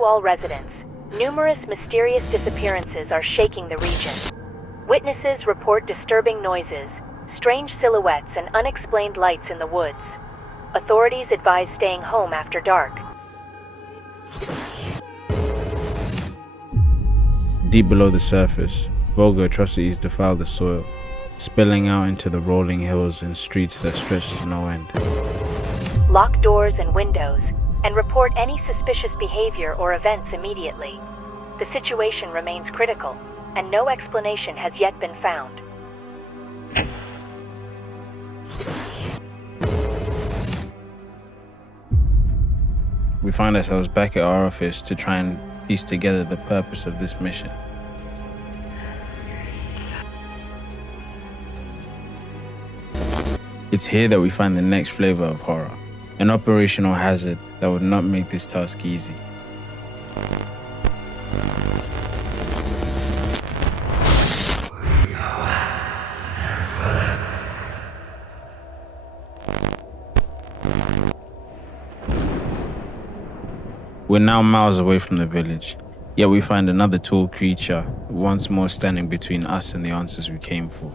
to all residents, numerous mysterious disappearances are shaking the region. Witnesses report disturbing noises, strange silhouettes, and unexplained lights in the woods. Authorities advise staying home after dark. Deep below the surface, vulgar atrocities defile the soil, spilling out into the rolling hills and streets that stretch to no end. Lock doors and windows, and report any suspicious behavior or events immediately. The situation remains critical, and no explanation has yet been found. We find ourselves back at our office to try and piece together the purpose of this mission. It's here that we find the next flavor of horror, an operational hazard that would not make this task easy. We're now miles away from the village, yet we find another tall creature, once more standing between us and the answers we came for.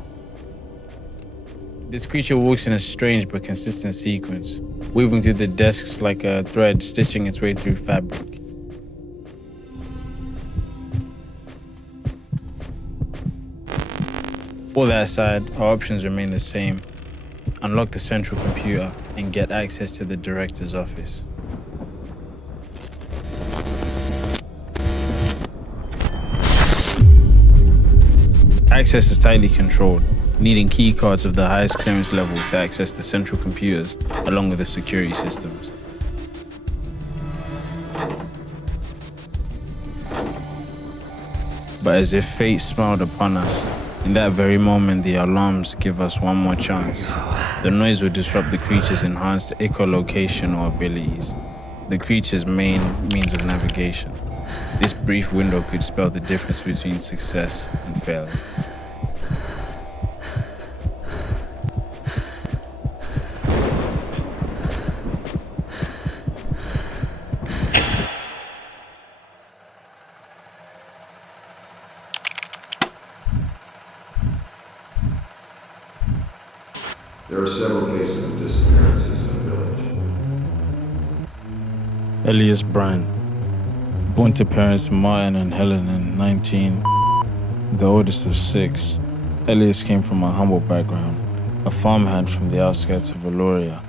This creature walks in a strange but consistent sequence, weaving through the desks like a thread stitching its way through fabric. All that aside, our options remain the same. Unlock the central computer and get access to the director's office. Access is tightly controlled, needing key cards of the highest clearance level to access the central computers, along with the security systems. But as if fate smiled upon us, in that very moment the alarms give us one more chance. The noise will disrupt the creature's enhanced echolocation or abilities, the creature's main means of navigation. This brief window could spell the difference between success and failure. There are several cases of disappearances in the village. Elias Bryan, born to parents Martin and Helen in 19, the oldest of 6. Elias came from a humble background, a farmhand from the outskirts of Valoria.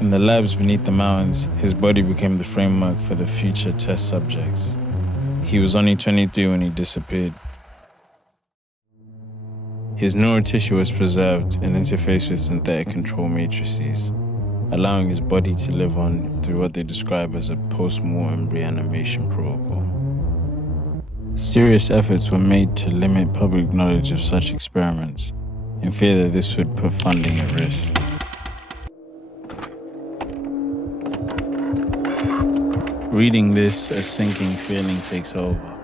In the labs beneath the mountains, his body became the framework for the future test subjects. He was only 23 when he disappeared. His neural tissue was preserved and interfaced with synthetic control matrices, allowing his body to live on through what they describe as a post-mortem reanimation protocol. Serious efforts were made to limit public knowledge of such experiments, in fear that this would put funding at risk. Reading this, a sinking feeling takes over.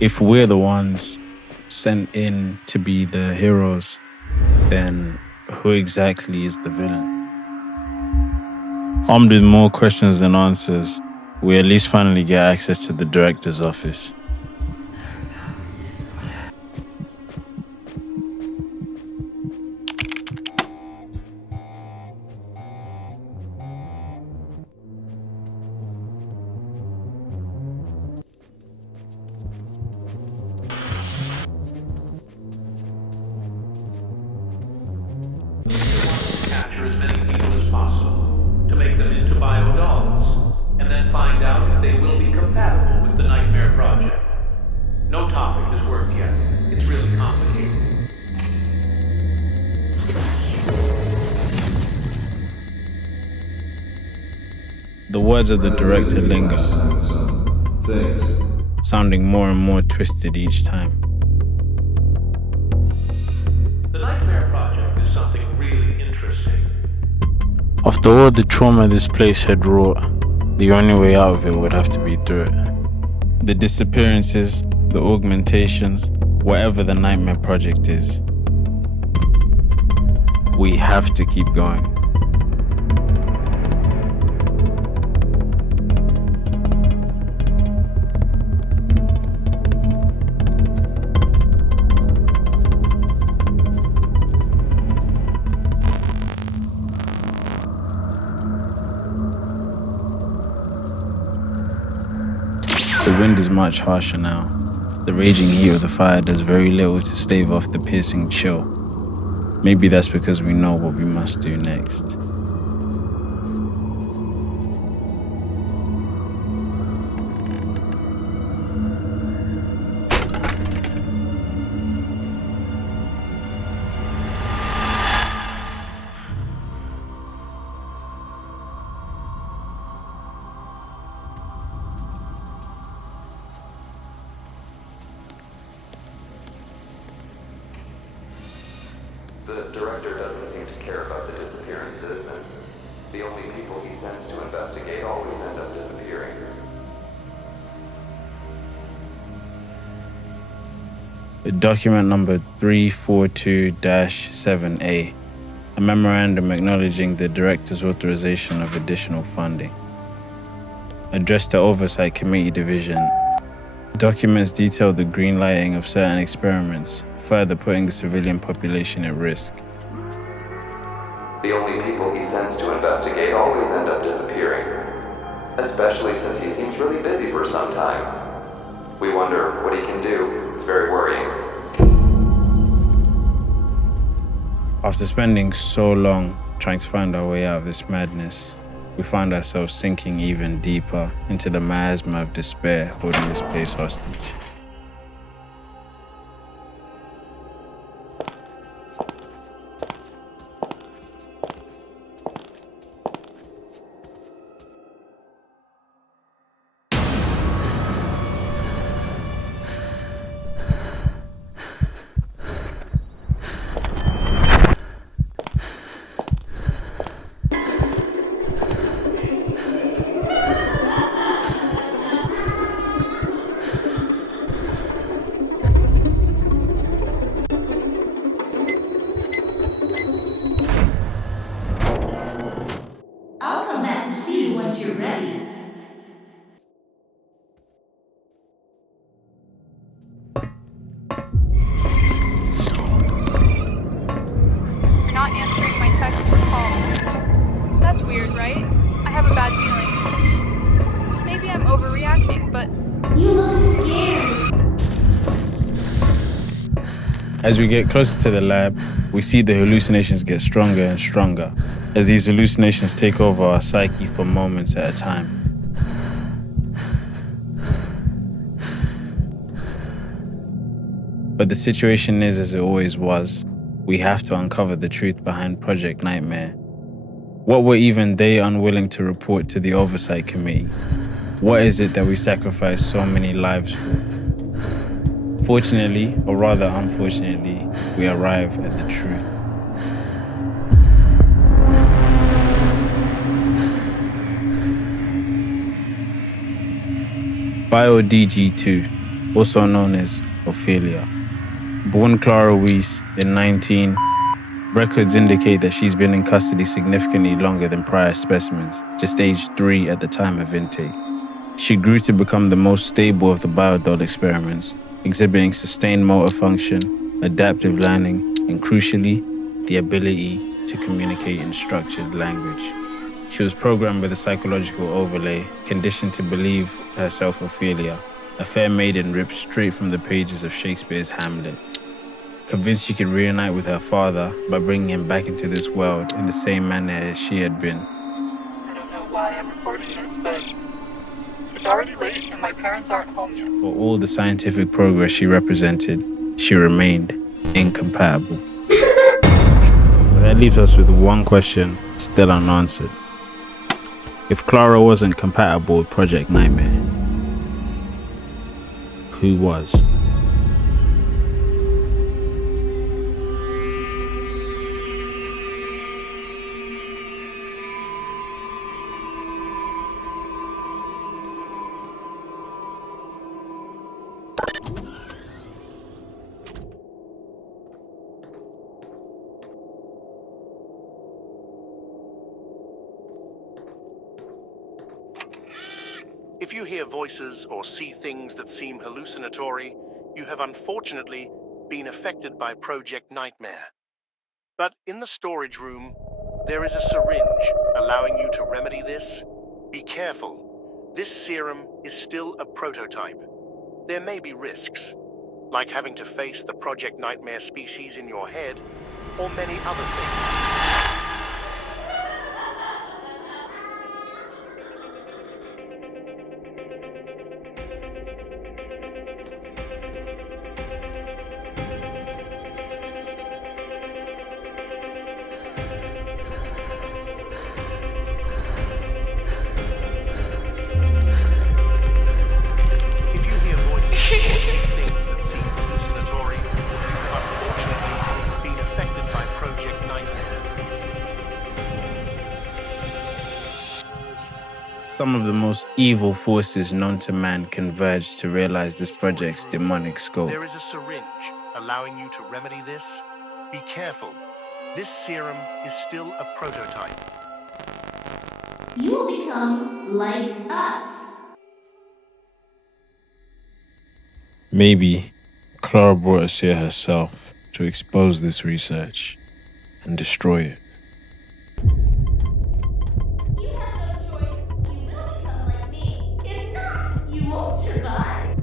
If we're the ones sent in to be the heroes, then who exactly is the villain? Armed with more questions than answers, we at least finally get access to the director's office. Capture as many people as possible to make them into bio-dolls, and then find out if they will be compatible with the Nightmare Project. No topic has worked yet. It's really complicated. The words of the director linger, sounding more and more twisted each time. The Nightmare Project is something really interesting. After all the trauma this place had wrought, the only way out of it would have to be through it. The disappearances, the augmentations, whatever the Nightmare Project is. We have to keep going. The wind is much harsher now. The raging heat of the fire does very little to stave off the piercing chill. Maybe that's because we know what we must do next. The director doesn't seem to care about the disappearances, and the only people he sends to investigate always end up disappearing. Document number 342-7A, a memorandum acknowledging the director's authorization of additional funding. Addressed to Oversight Committee Division. Documents detail the greenlighting of certain experiments, further putting the civilian population at risk. The only people he sends to investigate always end up disappearing, especially since he seems really busy for some time. We wonder what he can do. It's very worrying. After spending so long trying to find our way out of this madness, we find ourselves sinking even deeper into the miasma of despair holding this place hostage. I'll come back to see you once you're ready. You're not answering my texts or calls. That's weird, right? I have a bad feeling. Maybe I'm overreacting, but You look scared. As we get closer to the lab, we see the hallucinations get stronger and stronger, as these hallucinations take over our psyche for moments at a time. But the situation is as it always was. We have to uncover the truth behind Project Nightmare. What were even they unwilling to report to the Oversight Committee? What is it that we sacrifice so many lives for? Fortunately, or rather unfortunately, we arrive at the truth. BioDG2, also known as Ophelia. Born Clara Weiss in 19, records indicate that she's been in custody significantly longer than prior specimens, just age 3 at the time of intake. She grew to become the most stable of the biodoll experiments, exhibiting sustained motor function, adaptive learning, and crucially, the ability to communicate in structured language. She was programmed with a psychological overlay, conditioned to believe herself Ophelia, a fair maiden ripped straight from the pages of Shakespeare's Hamlet. Convinced she could reunite with her father by bringing him back into this world in the same manner as she had been. I don't know why I'm recording this, but it's already late and my parents aren't home yet. For all the scientific progress she represented, she remained incompatible. That leaves us with one question still unanswered. If Clara wasn't compatible with Project Nightmare, who was? If you hear voices or see things that seem hallucinatory, you have unfortunately been affected by Project Nightmare. But in the storage room, there is a syringe allowing you to remedy this. Be careful. This serum is still a prototype. There may be risks, like having to face the Project Nightmare species in your head, or many other things. If you hear voices or see things that seem hallucinatory, you have unfortunately been affected by Project Nightmare. Some of the most evil forces known to man converge to realize this project's demonic scope. There is a syringe allowing you to remedy this. Be careful. This serum is still a prototype. You will become like us. Maybe Clara brought us here herself to expose this research and destroy it. You have no choice. You will become like me. If not, you won't survive.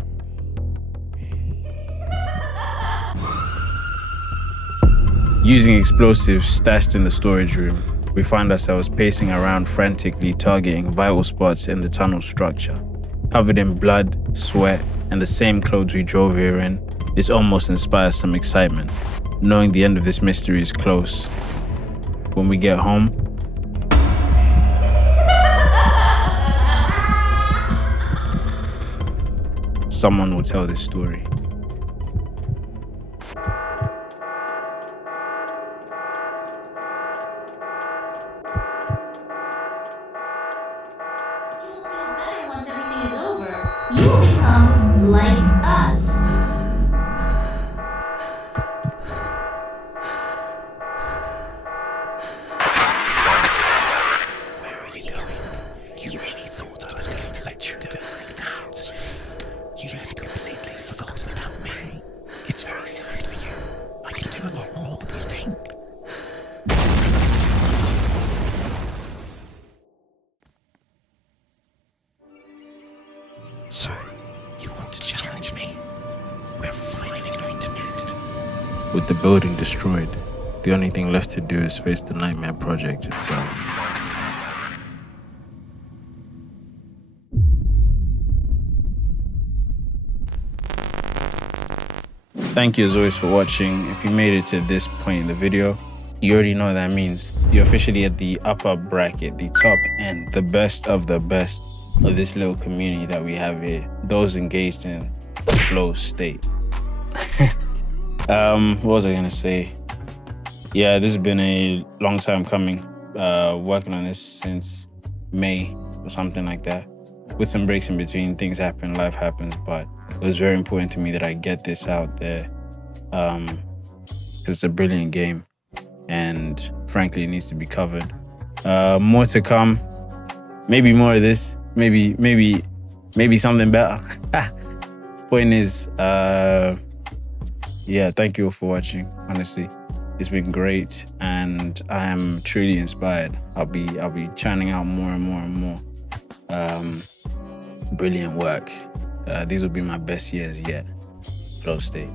Using explosives stashed in the storage room, we find ourselves pacing around frantically targeting vital spots in the tunnel structure. Covered in blood, sweat, and the same clothes we drove here in, this almost inspires some excitement, knowing the end of this mystery is close. When we get home, someone will tell this story. You will feel better once everything is over. You will become like us. Where are you going? You really thought I was going to let you go like that? You had completely forgotten about me. It's very sad for you. I can do a lot more than you think. So, you want to challenge me? We're finally going to meet. With the building destroyed, the only thing left to do is face the Nightmare Project itself. Thank you as always for watching. If you made it to this point in the video, you already know what that means. You're officially at the upper bracket, the top end, the best of this little community that we have here. Those engaged in the flow state. What was I gonna say? Yeah, this has been a long time coming. Working on this since May or something like that. With some breaks in between, things happen, life happens, but it was very important to me that I get this out there. Because it's a brilliant game and frankly, it needs to be covered. More to come. Maybe more of this. Maybe something better. Point is, yeah, thank you all for watching. Honestly, it's been great, and I am truly inspired. I'll be churning out more and more and more. Brilliant work. These will be my best years yet. Flow state.